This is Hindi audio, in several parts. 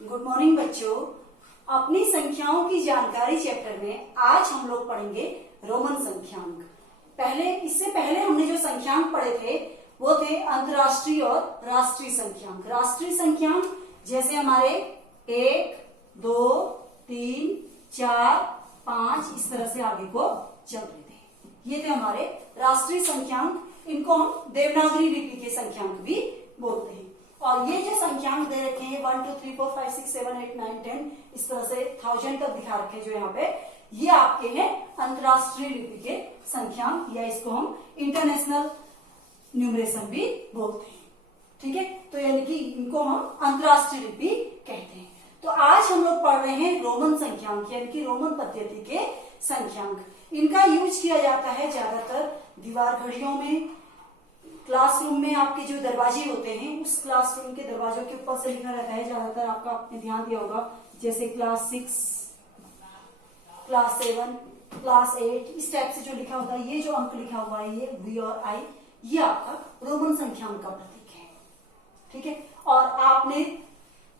गुड मॉर्निंग बच्चों। अपनी संख्याओं की जानकारी चैप्टर में आज हम लोग पढ़ेंगे रोमन संख्यांक। इससे पहले हमने जो संख्यांक पढ़े थे वो थे अंतर्राष्ट्रीय और राष्ट्रीय संख्यांक। राष्ट्रीय संख्यांक जैसे हमारे 1, 2, 3, 4, 5 इस तरह से आगे को चल रहे थे। ये थे हमारे राष्ट्रीय संख्यांक। इनको हम देवनागरी लिपि के संख्यांक भी बोलते हैं। और ये जो संख्यांक दे रखे हैं 1, 2, 3, 4, 5, 6, 7, 8, 9, 10 इस तरह से 1000 तक दिखा रखे हैं जो यहाँ पे, ये आपके हैं अंतरराष्ट्रीय लिपि के संख्यांक, या इसको हम इंटरनेशनल न्यूमरेशन भी बोलते हैं। ठीक है, तो यानी कि इनको हम अंतरराष्ट्रीय लिपि कहते हैं। तो आज हम लोग पढ़ रहे हैं रोमन संख्यांक, यानी कि रोमन पद्धति के संख्यांक। इनका यूज किया जाता है ज्यादातर दीवार घड़ियों में, क्लासरूम में आपके जो दरवाजे होते हैं उस क्लासरूम के दरवाजों के ऊपर से लिखा रहता है ज्यादातर। आपका आपने ध्यान दिया होगा, जैसे क्लास 6, क्लास 7, क्लास 8 इस टाइप से जो लिखा होता है, ये जो अंक लिखा हुआ है ये V और I, ये आपका रोमन संख्यांक का प्रतीक है। ठीक है, और आपने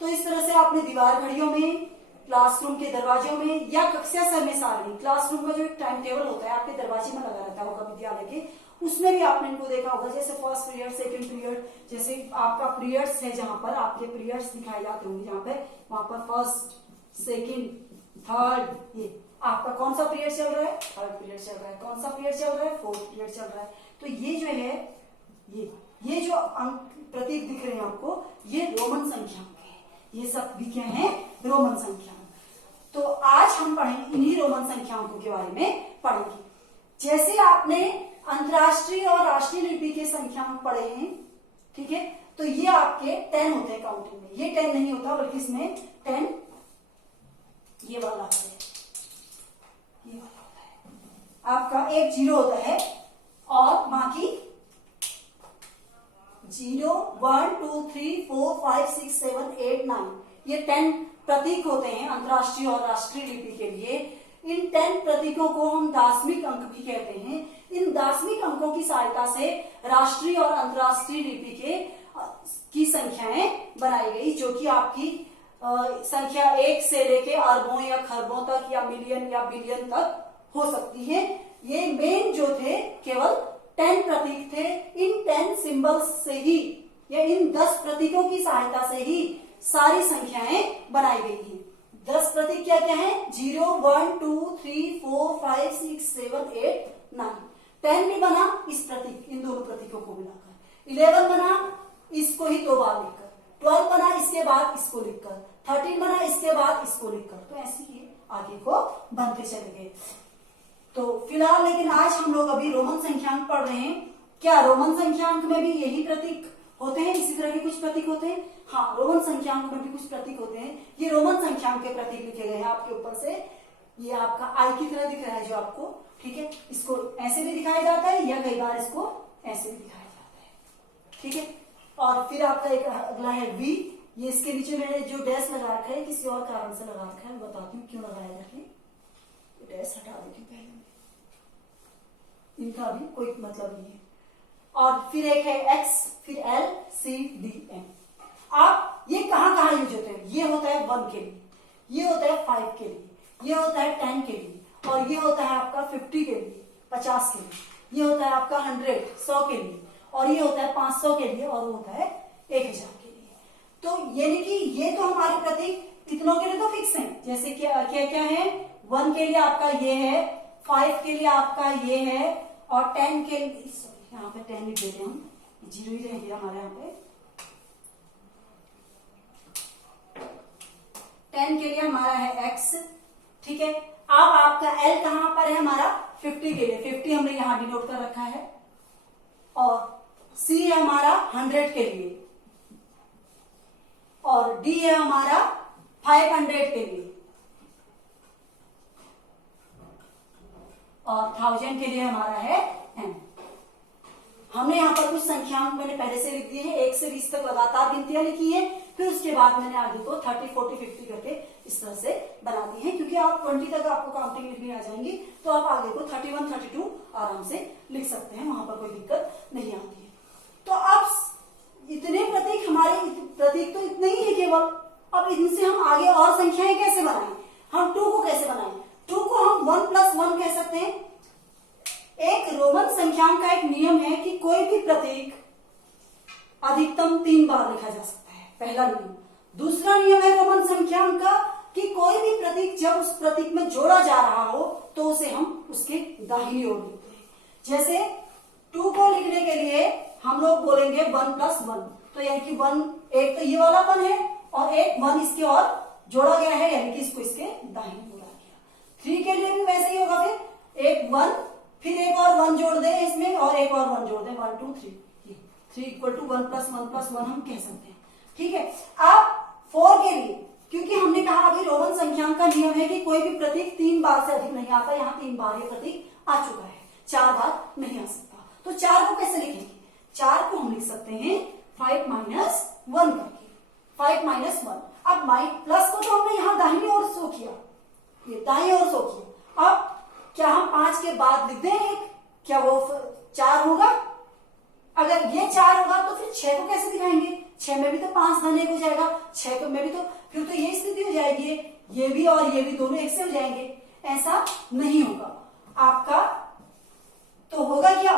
तो इस तरह से आपने दीवार घड़ियों में, क्लासरूम के दरवाजों में, या कक्षा समय सारणी, क्लासरूम का जो एक टाइम टेबल होता है आपके दरवाजे में लगा रहता होगा विद्यालय के, उसमें भी आपने इनको देखा होगा। जैसे फर्स्ट पीरियड, सेकंड पीरियड, जैसे आपका पीरियड्स है जहां पर आपके पीरियड्स दिखाए जाते होंगे, जहां पे वहां पर फर्स्ट, सेकंड, थर्ड, ये आपका कौन सा पीरियड चल रहा है, थर्ड पीरियड चल रहा है, कौन सा पीरियड चल रहा है, फोर्थ पीरियड चल रहा है। तो ये जो है ये जो अंक प्रतीक दिख रहे हैं आपको, ये रोमन संख्यांक है। ये सब भी क्या है, रोमन संख्यांक। तो आज हम पढ़ेंगे इन्हीं रोमन संख्यांकों के बारे में पढ़ेंगे। जैसे आपने अंतरराष्ट्रीय और राष्ट्रीय लिपि के संख्यांक पढ़े हैं, ठीक है, तो ये आपके 10 होते हैं काउंटिंग में। ये 10 नहीं होता, बल्कि इसमें 10 ये वाला होता है, ये वाला होता है। आपका एक 0 होता है और बाकी 0, 1, 2, 3, 4, 5, 6, 7, 8, 9 ये 10 प्रतीक होते हैं अंतरराष्ट्रीय और राष्ट्रीय लिपि के लिए। इन 10 प्रतीकों को हम दार्शनिक अंक भी कहते हैं। इन दार्शनिक अंकों की सहायता से राष्ट्रीय और अंतरराष्ट्रीय लिपि की संख्याएं बनाई गई, जो कि आपकी संख्या 1 से लेके अरबों या खरबों तक, या मिलियन या बिलियन तक हो सकती है। ये मेन जो थे केवल 10 प्रतीक थे। इन 10 सिंबल्स से ही, या इन 10 प्रतीकों की सहायता से ही सारी संख्याएं बनाई गई हैं। 10 प्रतीक क्या क्या है, 0, 1, 2, 3, 4, 5, 6, 7, 8, 9। 10 भी बना इस प्रतीक, इन दोनों प्रतीकों को मिलाकर। 11 बना इसको ही 2 बार लिखकर, 12 बना इसके बाद इसको लिखकर, 13 बना इसके बाद इसको लिखकर। तो ऐसे ही आगे को बनते चले गए। तो फिलहाल लेकिन आज हम लोग अभी रोमन संख्यांक पढ़ रहे हैं। क्या रोमन संख्यांक में भी यही प्रतीक होते हैं, इसी तरह के कुछ प्रतीक होते हैं? हाँ, रोमन संख्यांक में भी कुछ प्रतीक होते हैं। ये रोमन संख्यांक के प्रतीक लिखे गए हैं आपके ऊपर से। ये आपका आई की तरह दिख रहा है जो आपको, ठीक है, इसको ऐसे भी दिखाया जाता है, या कई बार इसको ऐसे भी दिखाया जाता है। ठीक है, और फिर आपका एक अगला है वी। ये इसके नीचे मैंने जो डैश लगा रखा है किसी और कारण से लगा रखा है, बताती हूँ क्यों लगाया जाता है। डैश हटा देती हूँ पहले, इनका भी कोई मतलब नहीं है। और फिर एक है एक्स, फिर एल, सी, डी, एम। आप ये कहाँ यूज होते हैं? ये होता है 1 के लिए, ये होता है 5 के लिए, ये होता है 10 के लिए, और ये होता है आपका 50 के लिए, 50 के लिए, ये होता है आपका 100 के लिए, और ये होता है 500 के लिए, और वो होता है 1000 के लिए। तो यानी कि ये तो हमारे प्रतीक इतनों के लिए तो फिक्स है। जैसे क्या क्या क्या है, 1 के लिए आपका ये है, 5 के लिए आपका ये है, और 10 के लिए, यहाँ पे 10 लिख देते हम, 0 ही रह गया हमारे यहाँ पे। 10 के लिए हमारा है x, ठीक है। अब आपका l कहां पर है हमारा, 50 के लिए, 50 हमने यहां डिनोट कर रखा है, और c है हमारा 100 के लिए, और d है हमारा 500 के लिए, और 1000 के लिए हमारा है m। हमने यहाँ पर कुछ संख्याओं मैंने पहले से लिख दिए हैं, 1 से 20 तक लगातार गिनतियां लिखी हैं। फिर उसके बाद मैंने आगे को 30, 40, 50 करके इस तरह से बना दी है, क्योंकि आप 20 तक आपको काउंटिंग लिखनी आ जाएंगी, तो आप आगे को 31, 32 आराम से लिख सकते हैं, वहां पर कोई दिक्कत नहीं आती है। तो अब इतने प्रतीक, हमारे प्रतीक तो इतने ही है केवल, अब इनसे हम आगे और संख्याएं कैसे बनाएं, हम 2 को कैसे बनाएं, 2 को हम 1 + 1 कह सकते हैं। एक रोमन संख्याओं का एक नियम है कि कोई भी प्रतीक अधिकतम 3 बार लिखा जा सकता है, पहला नियम। दूसरा नियम है रोमन संख्याओं का कि कोई भी प्रतीक जब उस प्रतीक में जोड़ा जा रहा हो तो उसे हम उसके दाहिनी ओर लिखते हैं। जैसे 2 को लिखने के लिए हम लोग बोलेंगे 1 + 1, तो यानी कि 1, एक तो ये वाला 1 है और एक 1 इसके और जोड़ा गया है, यानी कि इसको इसके दाहिनी ओर आ गया। 3 के लिए भी वैसे ही होगा, फिर एक 1, फिर एक और 1 जोड़ दे इसमें और एक और 1 जोड़ दे, 1 2 3, 3 = 1 + 1 + 1 हम कह सकते हैं। ठीक है, अब 4 के लिए, क्योंकि हमने कहा अभी रोमन संख्याओं का नियम है कि कोई भी प्रतीक 3 बार से अधिक नहीं आता, यहाँ 3 बार ये प्रतीक आ चुका है, 4 बार नहीं आ सकता। तो 4 को कैसे लिखेंगे, 4 को हम लिख सकते हैं 5 - 1 करके, 5 - 1। अब प्लस को तो हमने यहाँ दाहिनी ओर शो किया, ये दाईं ओर शो किया। अब क्या हम 5 के बाद लिख दें एक, क्या वो 4 होगा? अगर ये 4 होगा तो फिर 6 को कैसे दिखाएंगे, 6 में भी तो 5 धन 1 हो जाएगा, 6 में भी तो फिर तो ये स्थिति हो जाएगी, ये भी और ये भी दोनों एक से हो जाएंगे, ऐसा नहीं होगा आपका। तो होगा क्या,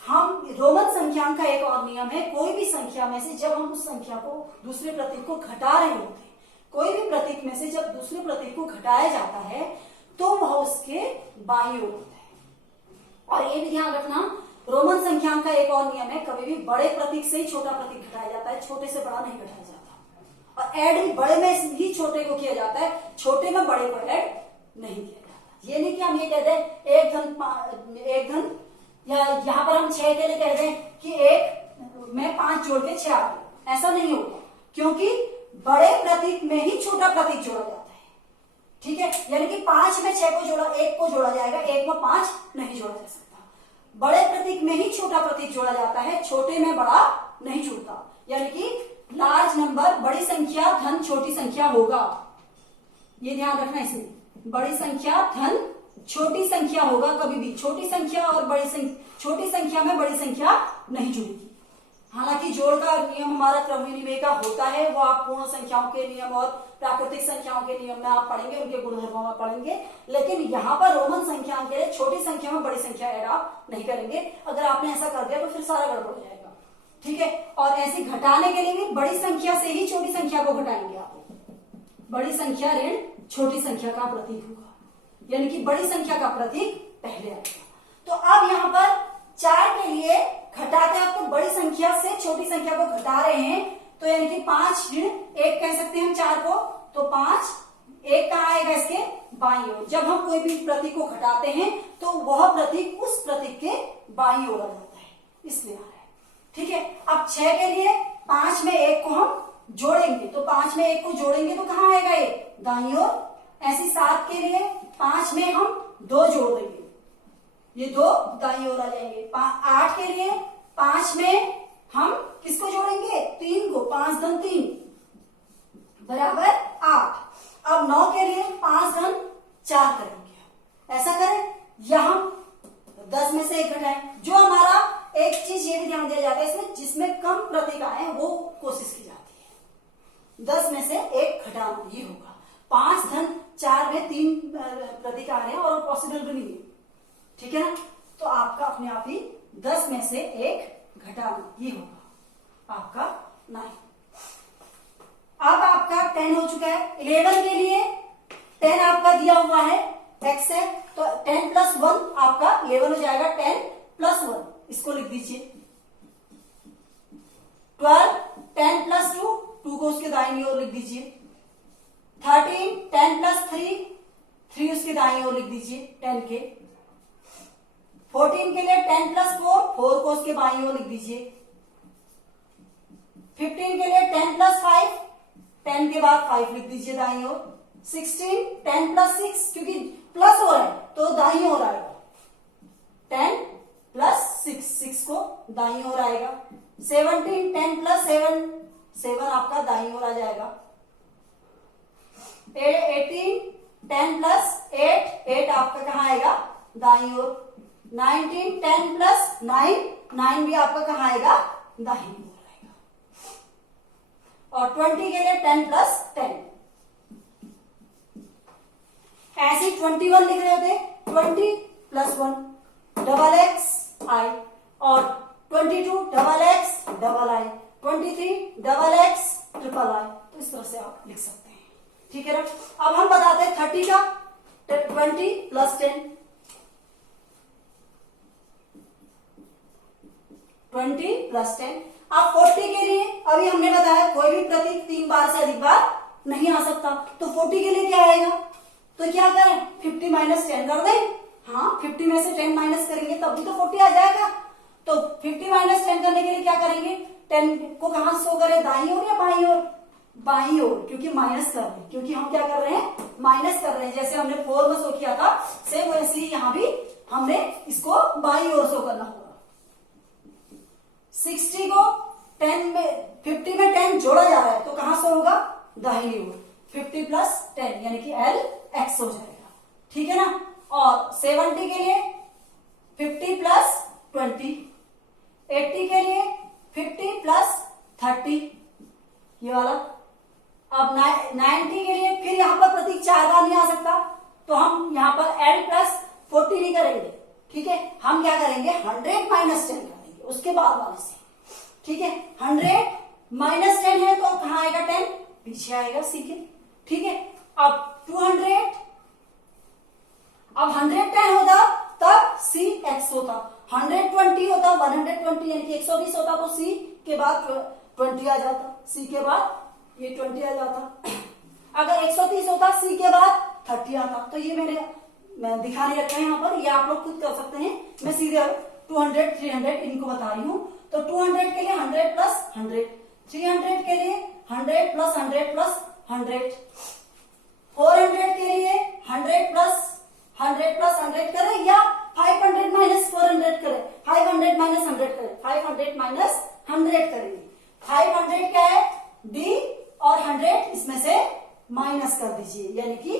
हम रोमन संख्याओं का एक और नियम है, कोई भी संख्या में से जब हम उस संख्या को दूसरे प्रतीक को घटा रहे होते हैं, कोई भी प्रतीक में से जब दूसरे प्रतीक को घटाया जाता है तो वह उसके बाईं ओर होता है। और ये भी ध्यान रखना, रोमन संख्याओं का एक और नियम है, कभी भी बड़े प्रतीक से ही छोटा प्रतीक घटाया जाता है, छोटे से बड़ा नहीं घटाया जाता। और ऐड भी बड़े में ही छोटे को किया जाता है, छोटे में बड़े को ऐड नहीं किया जाता। ये नहीं कि हम ये कहते हैं एक धन या यहाँ पर हम 6 के लिए कह दें कि 1 में 5 जोड़ के 6 आ गए, ऐसा नहीं होगा, क्योंकि बड़े प्रतीक में ही छोटा प्रतीक जोड़ा जाता है। ठीक है, यानी कि 5 में 6 को जोड़ा, 1 को जोड़ा जाएगा, 1 में 5 नहीं जोड़ा जा सकता। बड़े प्रतीक में ही छोटा प्रतीक जोड़ा जाता है, छोटे में बड़ा नहीं जुड़ता। यानी कि लार्ज नंबर, बड़ी संख्या धन छोटी संख्या होगा, ये ध्यान रखना। इसमें बड़ी संख्या धन छोटी संख्या होगा, कभी भी छोटी संख्या और छोटी संख्या में बड़ी संख्या नहीं जुड़ेगी। हालांकि जोड़ का नियम हमारा क्रमविनिमय का होता है, वो आप पूर्ण संख्याओं के नियम और प्राकृतिक संख्याओं के नियम में आप पढ़ेंगे, उनके गुणधर्मों में पढ़ेंगे। लेकिन यहाँ पर रोमन संख्याओं के लिए छोटी संख्या में बड़ी संख्या ऐड आप नहीं करेंगे। अगर आपने ऐसा कर दिया तो फिर सारा गड़बड़ हो जाएगा। ठीक है, और ऐसे घटाने के लिए भी बड़ी संख्या से ही छोटी संख्या को घटाएंगे आप। बड़ी संख्या ऋण छोटी संख्या का प्रतीक होगा, यानी कि बड़ी संख्या का प्रतीक पहले आएगा। तो अब यहाँ पर 4 के लिए घटाते हैं, तो बड़ी संख्या से छोटी संख्या को घटा रहे हैं, तो यानी कि 5 ऋण 1 कह सकते हैं हम 4 को। तो 5, 1 कहाँ आएगा इसके बाईं ओर। जब हम कोई भी प्रतीक को घटाते हैं तो वह प्रतीक उस प्रतीक के बाईं ओर आ जाता है, इसलिए आ रहा है। ठीक है, अब 6 के लिए 5 में 1 को हम जोड़ेंगे, तो 5 में 1 को जोड़ेंगे तो कहाँ आएगा ये दाईं ओर। ऐसे 7 के लिए 5 में हम 2 जोड़ देंगे, ये 2 दाईं ओर आ जाएंगे। 8 के लिए 5 में हम किसको जोड़ेंगे 3 को, 5 धन 3 बराबर 8। अब 9 के लिए 5 धन 4 करेंगे। ऐसा करें या हम 10 में से 1 घटाएं। जो हमारा एक चीज ये भी ध्यान दिया जाता है इसमें, जिसमें कम प्रतीक आए वो कोशिश की जाती है 10 में से 1 घटाना, ये होगा। 5 धन 4 में 3 प्रतीक आ रहे हैं और पॉसिबल भी नहीं है। ठीक है ना, तो आपका अपने आप ही 10 में से 1 घटाना, ये होगा आपका 9। अब आपका 10 हो चुका है। 11 के लिए 10 आपका दिया हुआ है x है, तो 10 + 1 आपका 11 हो जाएगा। 10 + 1 इसको लिख दीजिए। 12 10 + 2 2 को उसके दाईं ओर लिख दीजिए। 13 10 + 3 3 उसके दाईं ओर लिख दीजिए 10 के। 14 के लिए 10 + 4 4 को उसके बाईं ओर लिख दीजिए। 15 के लिए 10 + 5 10 के बाद 5 लिख दीजिए दाईं ओर। 16 10 + 6 क्योंकि प्लस हो रहा है तो दाईं ओर आएगा। 10 + 6 6 को दाईं ओर आएगा। 17 10 + 7 7 आपका दाईं ओर आ जाएगा। 18 10 + 8 8 आपका कहाँ आएगा दाईं ओर। 19 10 + 9 9 भी आपका कहाँ आएगा दाहिनी ओर आएगा। और 20 के लिए 10 + 10। ऐसे 21 लिख रहे होते, 20 प्लस 1 डबल एक्स आई, और 22 double x double I, 23 double x triple I. तो इस तरह से आप लिख सकते हैं, ठीक है ना। अब हम बताते हैं 30 का, 20 प्लस 10, 20 प्लस 10। अब 40 के लिए अभी हमने बताया कोई भी प्रतीक 3 बार से अधिक बार नहीं आ सकता, तो 40 के लिए क्या आएगा, तो क्या करें, 50 माइनस 10 कर दें। हाँ, 50 में से 10 माइनस करेंगे तब भी तो 40 आ जाएगा। तो 50 माइनस 10 करने के लिए क्या करेंगे, 10 को कहां शो करें, दाईं ओर या बाईं ओर, बाईं ओर, क्योंकि माइनस कर रहे हैं, क्योंकि हम क्या कर रहे हैं, माइनस कर रहे हैं। जैसे हमने 4 में शो किया था, सेम वैसे ही यहां भी हमने इसको बाईं ओर शो करना होगा। 60 को 10 में 50 में 10 जोड़ा जा रहा है, तो कहां से होगा, दाहिनी ओर, 50 प्लस 10 यानी कि एल एक्स हो जाएगा, ठीक है ना। और 70 के लिए 50 प्लस 20, 80 के लिए 50 प्लस 30, ये वाला। अब 90 के लिए फिर यहां पर प्रतीक 4 बार नहीं आ सकता, तो हम यहां पर एल प्लस 40 नहीं करेंगे, ठीक है। हम क्या करेंगे, 100 माइनस 10 करेंगे उसके बाद वाले से, ठीक है। 100 माइनस 10 है तो कहां आएगा, 10 पीछे आएगा सी के, ठीक है। अब 200, अब 110 होता तब सी एक्स होता, 120 होता 120 यानी कि 120 होता तो सी के बाद 20 आ जाता, सी के बाद ये 20 आ जाता। अगर 130 होता सी के बाद 30 आता। तो ये मैं दिखा नहीं रखा है यहाँ पर, ये आप लोग खुद कर सकते हैं, मैं सीधे 200 300 इनको बता रही हूँ। तो 200 के लिए 100 प्लस 100, 300 के लिए 100 प्लस 100 प्लस 100, 400 के लिए 100 प्लस 100 प्लस 100 करें, या 500 माइनस 400 करें, 500 माइनस 100 करें, 500 माइनस 100 करेंगे। 500 क्या है, डी, और 100 इसमें से माइनस कर दीजिए, यानी कि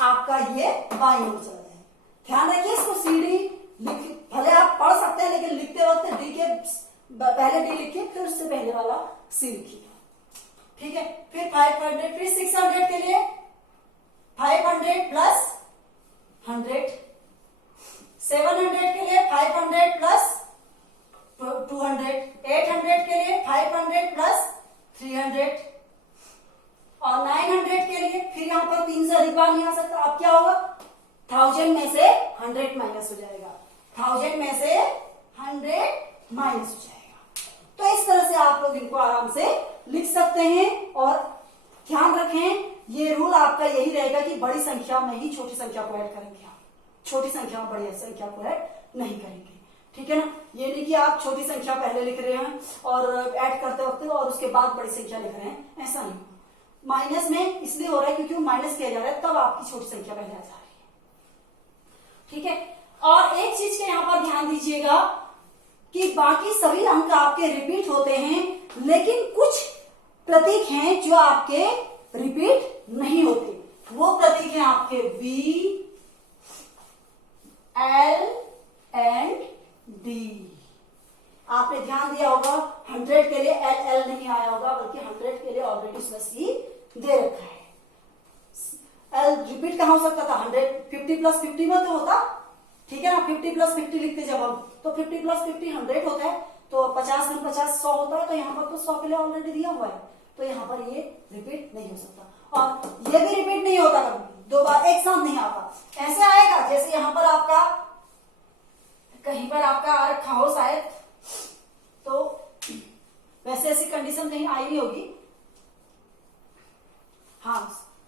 आपका ये बाईं ओर चला जाए। ध्यान रखिए इसको, सीडी लिख, भले आप पढ़ सकते हैं लेकिन लिखते वक्त डी के पहले डी लिखिए, फिर उससे पहले वाला सी लिखिएगा, ठीक है। फिर 500, फिर 600 के लिए 500 प्लस 100, 700 के लिए 500 प्लस 200, 800 के लिए 500 प्लस 300, और 900 के लिए फिर यहां पर 3 से अधिक बार नहीं आ सकता। अब क्या होगा, 1000 में से 100 माइनस हो जाएगा, 1000 में से 100 माइनस हो जाएगा। तो इस तरह से आप लोग इनको आराम से लिख सकते हैं। और ध्यान रखें, ये रूल आपका यही रहेगा कि बड़ी संख्या में ही छोटी संख्या को ऐड करेंगे, आप छोटी संख्या में बड़ी संख्या को ऐड नहीं करेंगे, ठीक है ना। ये नहीं कि आप छोटी संख्या पहले लिख रहे हैं और ऐड करते वक्त और उसके बाद बड़ी संख्या लिख रहे हैं, ऐसा नहीं। माइनस में इसलिए हो रहा है क्योंकि वो माइनस किया जा रहा है, तब आपकी छोटी संख्या पहले आ जा रही है, ठीक है। और एक चीज के यहाँ पर ध्यान दीजिएगा कि बाकी सभी अंक आपके रिपीट होते हैं, लेकिन कुछ प्रतीक हैं जो आपके रिपीट नहीं होते। वो प्रतीक हैं आपके V, L एंड D। आपने ध्यान दिया होगा 100 के लिए L L नहीं आया होगा, बल्कि 100 के लिए ऑलरेडी उसमें C दे रखा है। L रिपीट कहां हो सकता था, 150 प्लस 50 में तो होता, ठीक है ना। 50 प्लस 50 लिखते जब हम, तो 50 प्लस 50 100 होता है, तो 50 में 50 100 होता है, तो यहाँ पर तो 100 के लिए ऑलरेडी दिया हुआ है, तो यहाँ पर ये रिपीट नहीं हो सकता। और ये भी रिपीट नहीं होता, कभी 2 बार एक साथ नहीं आता। ऐसे आएगा जैसे यहाँ पर आपका कहीं पर आपका आ रखा हो शायद, तो वैसे ऐसी कंडीशन कहीं आई नहीं होगी। हाँ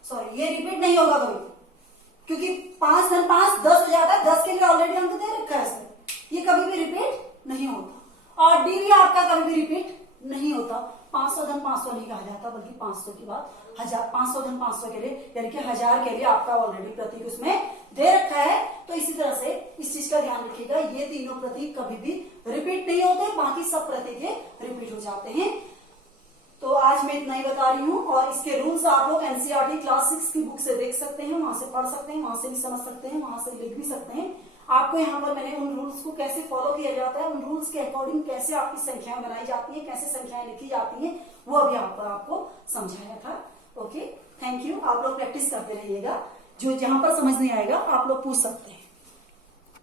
सॉरी, ये रिपीट नहीं होगा कभी, क्योंकि 5 धन 5 10 हो जाता है, 10 के लिए ऑलरेडी अंक दे रखा है इसमें, ये कभी भी रिपीट नहीं होता। और डी भी आपका कभी भी रिपीट नहीं होता। 500 धन 500 नहीं कहा जाता, बल्कि 500 के बाद 1000, 500 धन 500 के लिए यानी कि 1000 के लिए आपका ऑलरेडी प्रतीक उसमें दे रखा है। तो इसी तरह से इस चीज का ध्यान रखिएगा, ये तीनों प्रतीक कभी भी रिपीट नहीं होते, बाकी सब प्रतीक रिपीट हो जाते हैं। तो आज मैं इतना ही बता रही हूँ, और इसके रूल्स आप लोग एनसीईआरटी क्लास 6 की बुक से देख सकते हैं, वहां से पढ़ सकते हैं, वहां से भी समझ सकते हैं, वहां से लिख भी सकते हैं। आपको यहाँ पर मैंने उन रूल्स को कैसे फॉलो किया जाता है, उन रूल्स के अकॉर्डिंग कैसे आपकी संख्याएं बनाई जाती है, कैसे संख्याएं लिखी जाती हैं, वो अभी यहाँ पर आपको समझाया था। Okay, thank you. आप लोग प्रैक्टिस करते रहिएगा, जो जहां पर समझ नहीं आएगा आप लोग पूछ सकते हैं।